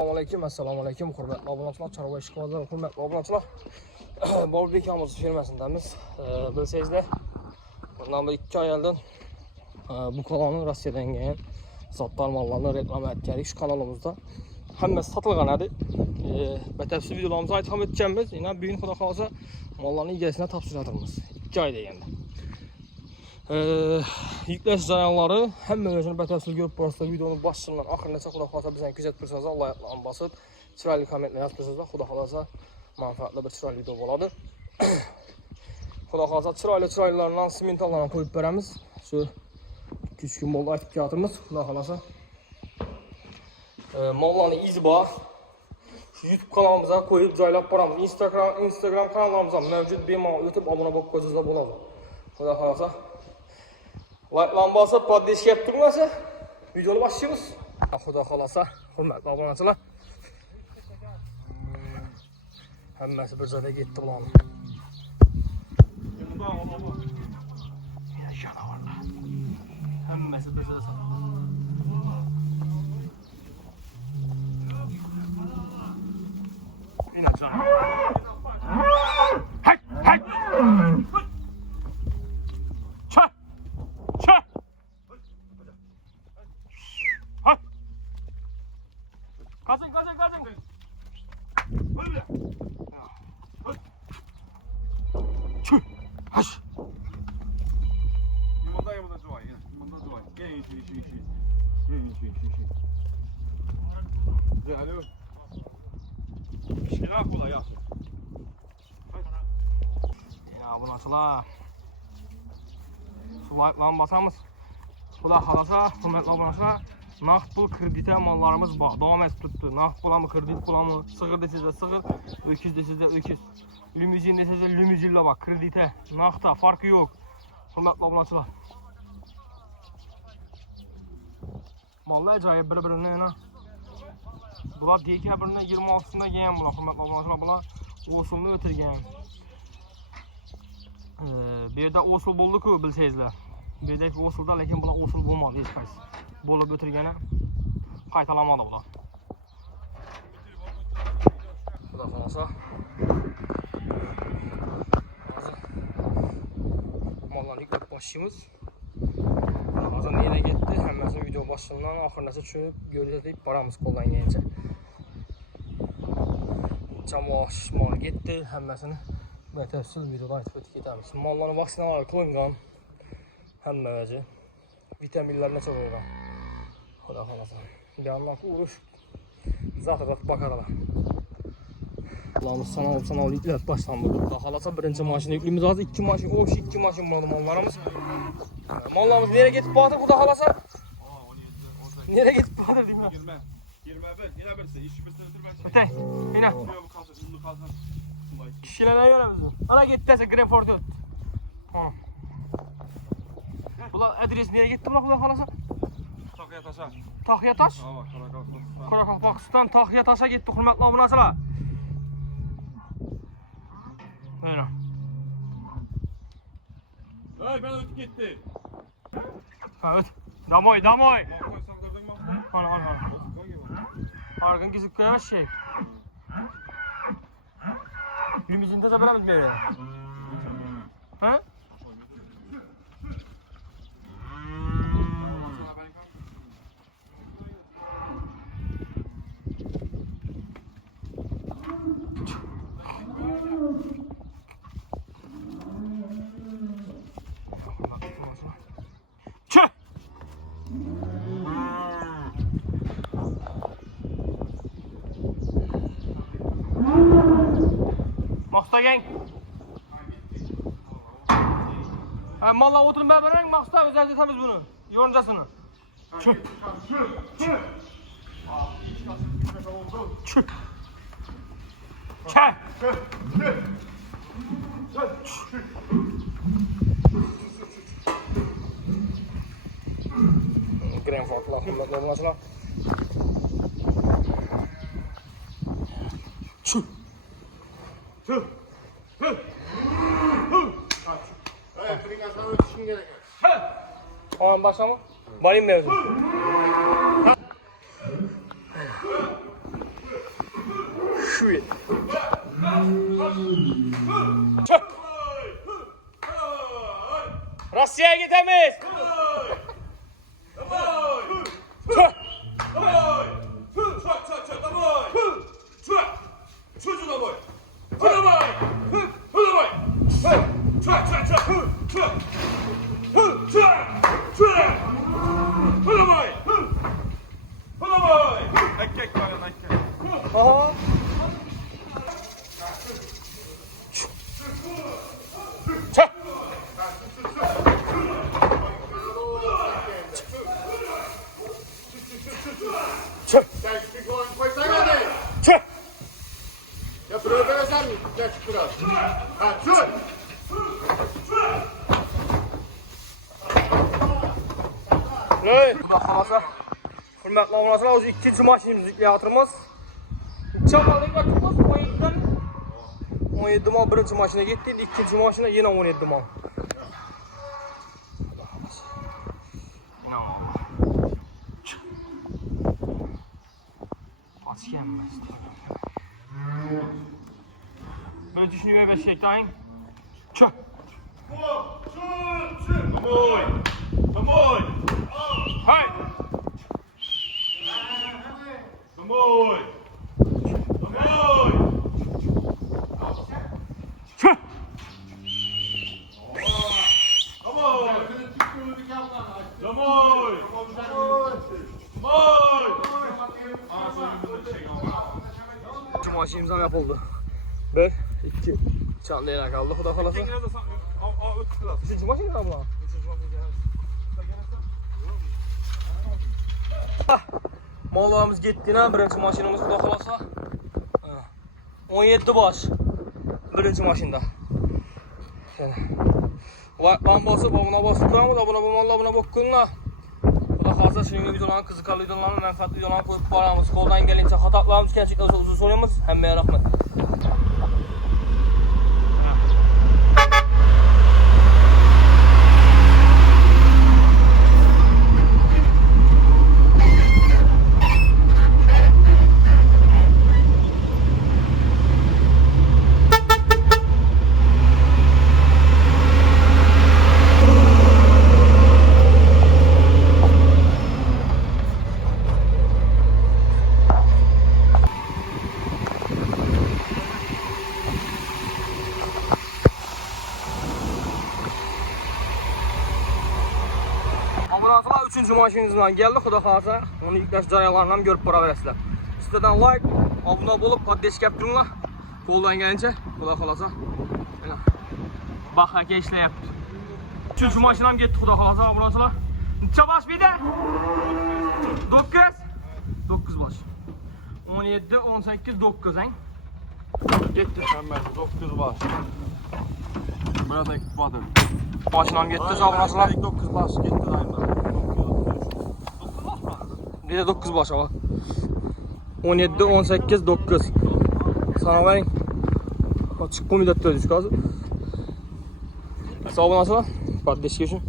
Assalomu alaykum, hurmatli obunachilar, chorva ishqibozlar, hurmatli obunachilar. Bobur Bekamiz firmasindamiz. Bilsangizlar, bundan bir 2 oy oldin bu kanalni Rossiyadan kelgan sottar mollarni reklama etgandik shu kanalimizda. Hammasi sotilgan edi. Batafsil videolarimizni aytib o'tganmiz. Yana bugun xudo xolasa mollarning egasini topshiramiz. 2 oy deganda. Yüklash jarayonlari hammasini batafsil ko'rib borasizlar. Videoning boshidan oxirigacha xudo xolasa bizdan kuzatib tursangiz, like bosib, chiroyli kommentlar yozib tursangiz, xudo xolasa manfaatli bir chiroyli video bo'ladi. Xudo xolasa chiroylilardan simentallarni qo'yib beramiz. Shu 2-3 kun bo'ldi aytib kelyapmiz. Xudo xolasa mollarning izi bor. Shu YouTube kanalimizga qo'yib joylab boramiz. Instagram kanalimizda mavjud, bemalol o'tib obuna bo'lib qo'ysangiz bo'ladi. Xudo xolasa like bosib, podpis qilib turmasa, videoni boshlaymiz. Xudo xolasa, hurmatli obunachilar. Hammasi bir joyda ketdi bularning. Janavorlar. Hammasi bir joyda. Yine canavar. Hay! Kazın. Böyle. Haş. Yumada duvar. Yumada duvar. Gel. Alo. İşkiler kolay yapsın. Ya bu nasıl ha? Sulayıklarını basamız. Xudo xolasa, hurmatli obunachilar, naqd pul krediti mollarimiz bor. Davom etib turibdi. Naqd pulmi, kredit pulmi, sig'ir desangizlar sig'ir, o'kiz desangizlar o'kiz. Limuzin desangizlar limuzinlar bor. Krediti, naqdda farqi yo'q. Hurmatli obunachilar. Mollar ajoyib bir-birini yana. Bular dekabrning 26-sida kelgan bular, hurmatli obunachilar. Bular o'sulni o'tirgan. Bu yerda o'sul bo'ldi-ku, bilsangizlar. Bu yerdagi o'sulda, lekin bular o'sul bo'lmadi hech qaysi. Bo'lib o'tirgani qaytalanmadi bular. Xudo xolasa. Hozir mollarni yuklab boshlaymiz. Hozir nega ketdi? Hammasini video boshidan oxirigacha tushunib ko'rsatib boramiz qo'llangancha. Jamoa mol ketdi, hammasini batafsil videoda aytib o'tib ketamiz. Mollarni vaksinalar qilingan. Hammaga vitaminlarni cho'g'aygan. Xudo xolasa. Yanlar urush zaxira bakaralar. Ularni sanal yuklab boshlandi. Xudo xolasa birinchi mashina yuklaymiz. Hozir 2 mashina, 2 mashina bo'ladi mollarimiz. Mollarimiz nereye ketib bordi Xudo xolasa? Nereye ketib bordi deyman. 21, yana birisi, ishi birisi o'tirmaydi. O'tay. Yana. Kishilarni ana ketdi, Grenford o'tdi. Bular adres nereye gitti bular Xudo xolasa? Taxyataşa. Taxyataş? Qoraqalpog'iston Taxyataşa gitti, hurmatli obunachilar. Mana. Hey, ben o'tib ketdi. Ha, o't. Damoy. Ana. Arqan gizib qo'yaman şey. Limuzinde zaberamiz bu yerga. Ha? Maqsa gang. Mollar o'tirib berang, maqsa o'zimiz etamiz buni. Yo'njasini. Grenfordlar, hurmatli obunachilar. Tamam başlama. Varayım mevzu. Şuy. Rossiyaga ketamiz. Aha. Hürmetli oğlanlar, o'zi ikkinchi mashinamizni yuklayapmiz. Chamallik vaqtimiz 17dan 17 mol birinchi mashina ketdi, ikkinchi mashina yana 17 mol. Açkenmiz. Birinchi shuni yo'l shektayn. Çö. Amoy! Amoy! Hay. Amoy! Amoy! Çö. Amoy! Amoy! Amoy! İki maşinimiz ham yapıldı. 1, 2. Çanlı yana kaldı. Xudo xolasa. Üçüncü maşin mi bu? Mallarımız gitti ne? Birinci maşinimiz xudo xolasa. 17 baş. Birinci maşında. Yani. Lan basıp abuna basıp duramız. Abuna bulmalı abuna bakkunla. Xudo xolasa shunga videolarni qiziqarli videolarni, manfaatli videolarni qo'yib boramiz. Qo'ldan kelgancha xatolarimiz kamchiliklar bo'lsa uzr so'raymiz. Hammaga rahmat. Üçüncü maşinimizden geldi. Xudo xolasa onu yüklash jarayonlarini ham ko'rib boraverasizlar. Sizlardan like, abone bo'lib, poddesh qilib turinglar. Qo'ldan kelgancha, Xudo xolasa. Mana bax aka ishlayapti. Üçüncü mashinam ketdi, Xudo xolasa, birodalar. Necha bosh bedi? 9. 9 bosh. 17, 18, 9 ang. Gitti hemen 9 baş. Biraz ekip batır. Mashinam ketdi, birodalar. 9 baş gitti dayımlar. Bir de 9 baş ama. 17, 18, 9. Sana verin. Açık bu müddetте ödüş kaldı. Sağ olun asla. Kardeş geçin.